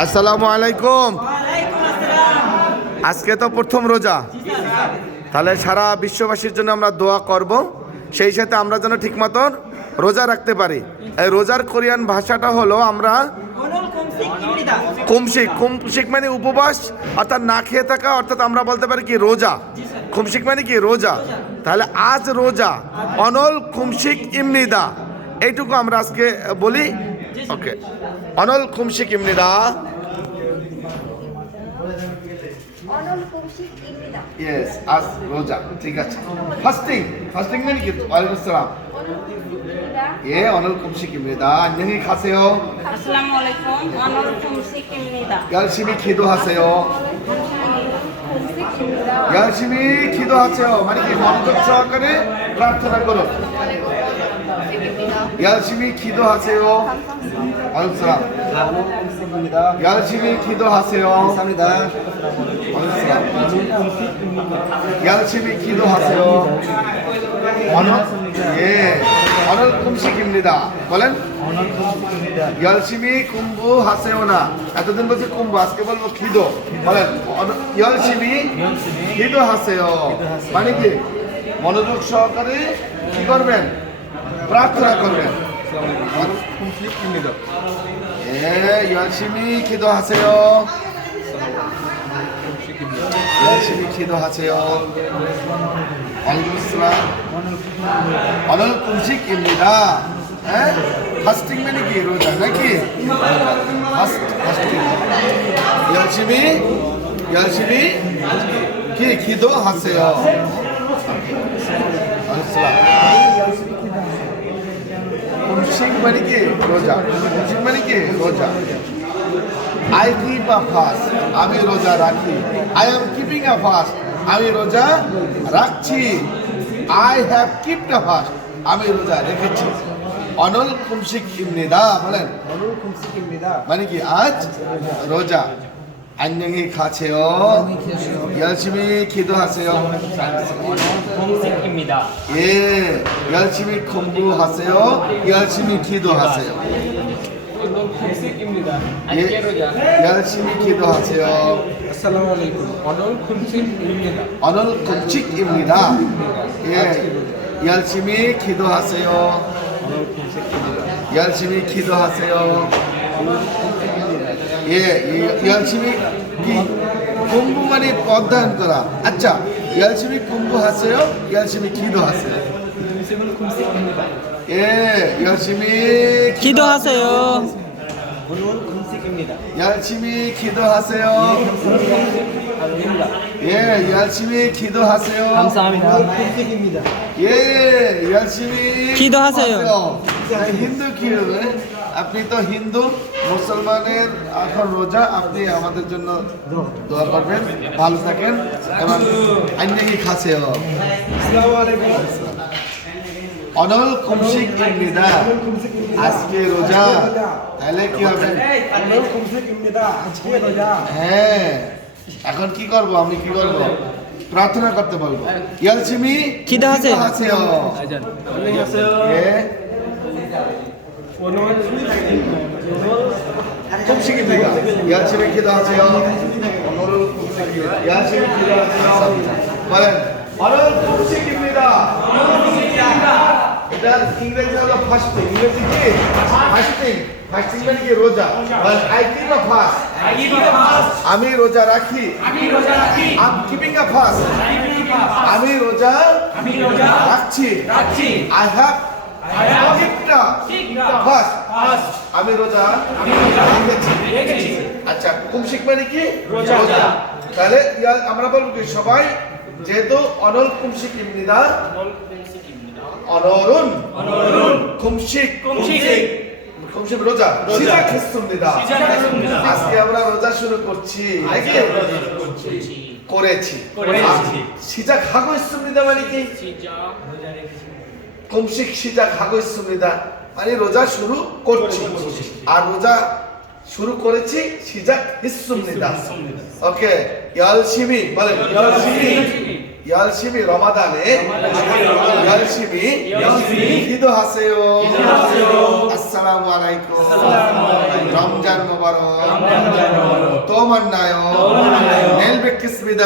আসসালামু আলাইকুম। আজকে তো প্রথম রোজা, তাহলে সারা বিশ্ববাসীর জন্য আমরা দোয়া করব, সেই সাথে আমরা যেন ঠিক মতন রোজা রাখতে পারি। এই রোজার কোরিয়ান ভাষাটা হলো আমরা কুমশিক। কুমশিক মানে উপবাস, অর্থাৎ না খেয়ে থাকা, অর্থাৎ আমরা বলতে পারি কি রোজা। কুমশিক মানে কি রোজা। তাহলে আজ রোজা অনল কুমশিক ইমনিদা, এইটুকু আমরা আজকে বলি। ওকে, অনল কুমশিক ইমনিদা। ইয়েস, আজ রোজা, ঠিক আছে। ফাস্টিং, ফাস্টিং মানে কি? ওয়ালাইকুম আসসালাম। 예, 오늘 금식입니다. 안녕히 가세요. 아슬라무알레이쿰. 오늘 금식입니다. 열심히 기도하세요. 열심히 기도하세요. 만약에 먼저 정확하게 프라र्थ나 걸어. 열심히 기도하세요. 어느 사람? 열심히 기도하세요. 감사합니다. 어느 사람? 열심히 기도하세요. 어느? 예, 오늘 금식입니다. বলেন 열심히 공부하세요나. এতদিন বলছি 공부, আজকে বলবো 기도. বলেন 열심히 기도하세요. মানে কি? মনোযোগ সহকারে কি করবেন? প্রার্থনা করবেন। 예, 열심히 기도하세요. 열심히 기도하세요. 오늘 금식입니다. ফাস্টিং মানে কি? রোজা নাকি? ফাস্টিং। 열심히 কি 기도하세요. 금식 মানে কি? রোজা। 금식 মানে কি? রোজা। I keep a fast, আমি রোজা রাখি। I am keeping a fast, আমি রোজা রাখছি। I have kept a fast, আমি রোজা রেখেছি। অনল 금식입니다 বলেন। মানে কি? আজ রোজা। 안녕히 가세요. 열심히 기도하세요. 금식입니다. 예, 열심히 공부하세요. 열심히 기도하세요. 금식입니다. 예, 열심히 기도하세요. 아살라무알레이쿰. 오늘 금식입니다. 오늘 금식입니다. 예, 열심히 기도하세요. 열심히 기도하세요. 예, 열심히 공부만이 어떠한 거라. 아차, 열심히 공부하세요. 열심히 기도하세요. 금식입니다. 예, 열심히 기도하세요. 오늘 금식입니다. 열심히 기도하세요. 예, 열심히 기도하세요. 감사합니다. 금식입니다. 예, 열심히 기도하세요. হিন্দু কি হবে? আপনি তো হিন্দু, মুসলমানের এখন রোজা, আপনি আমাদের জন্য দোয়া করবেন। ভালো থাকেন এবং 안녕히 가세요. 오늘 금식입니다. আজকে রোজা, তাহলে কি হবে? 오늘 금식입니다. 아침에 রোজা। হ্যাঁ, এখন কি করব? আমি কি করব? প্রার্থনা করতে বলবো। 열심히 기도하세요. 기도하세요. 안녕하세요. 예. 오늘 금식입니다. 열심히 기도하세요. 오늘 금식입니다. 열심히 기도하세요. বলেন 오늘 금식입니다. এটা ইংরেজি হলো ফাস্টিং। ইংরেজি কি? ফাস্টিং। ফাস্টিং মানে কি? রোজা। আই কিপ আ ফাস্ট, আমি রোজা রাখি। আই কিপিং আ ফাস্ট, আমি রোজা রাখছি। আই হ্যাভ ফাস্ট, আমি রোজা রেখেছি। আচ্ছা, কুমশিক মানে কি? রোজা। তাহলে আমরা বলবো কি সবাই, যেহেতু অনল কুমশিক ইমনিদা, অনরুন কুমশিক কুমশিক রোজা 시작했습니다. আজকে আমরা রোজা শুরু করছি। করেছি। 시작하고 있습니다 মানে কি? 금식 시작하고 있습니다. মানে রোজা শুরু করছি। আর রোজা শুরু করেছি, 시작했습니다. ওকে, 열심히 বলেন। 열심히 রমাদানে 열심히 기도하세요. আসসালামু আলাইকুম। রমজান মোবারক তো মান্না요 내일 뵙겠습니다